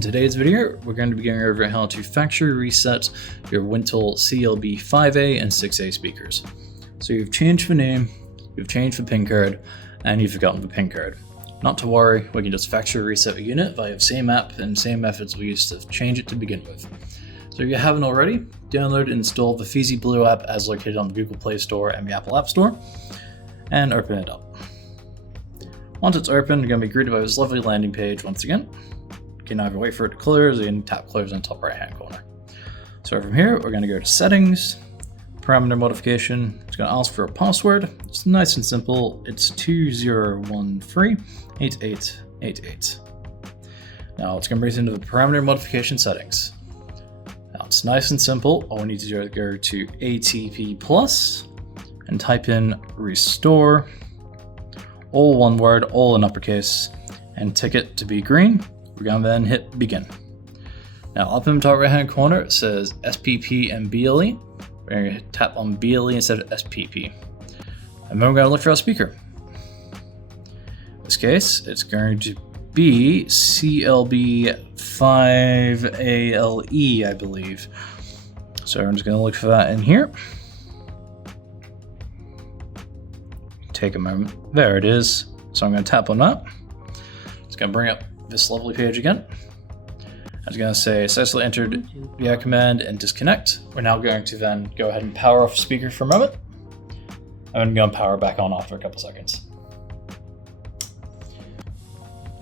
In today's video, we're going to be going over how to factory reset your Wintal CLB5A and 6A speakers. So you've changed the name, you've changed the pin code, and you've forgotten the pin code. Not to worry, we can just factory reset the unit via the same app and same methods we used to change it to begin with. So if you haven't already, download and install the FeasyBlue app as located on the Google Play Store and the Apple App Store, and open it up. Once it's open, you're going to be greeted by this lovely landing page once again. You can either wait for it to close or you can tap close in the top right hand corner. So from here, we're going to go to settings, parameter modification. It's going to ask for a password. It's nice and simple. It's 20138888. Now it's going to bring us into the parameter modification settings. Now it's nice and simple. All we need to do is go to ATP plus and type in restore, all one word, all in uppercase, and tick it to be green. We're going to then hit begin. Now up in the top right hand corner it says SPP and BLE. We're going to tap on BLE instead of SPP. And then we're going to look for our speaker. In this case, it's going to be CLB5ALE, I believe. So I'm just going to look for that in here. Take a moment. There it is. So I'm going to tap on that. It's going to bring up this lovely page again. I was going to say successfully entered via command and disconnect. We're now going to then go ahead and power off the speaker for a moment. I'm going to power back on after a couple seconds.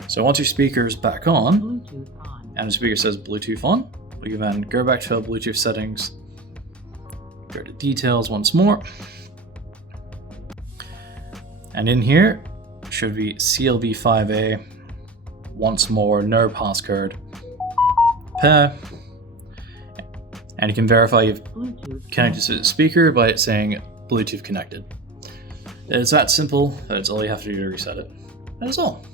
So once your speaker is back on, and the speaker says Bluetooth on, we can then go back to our Bluetooth settings, go to details once more. And in here should be CLB5A, once more, no passcode, pair, and you can verify you've connected to the speaker by it saying Bluetooth connected. It's that simple, that's all you have to do to reset it. That is all.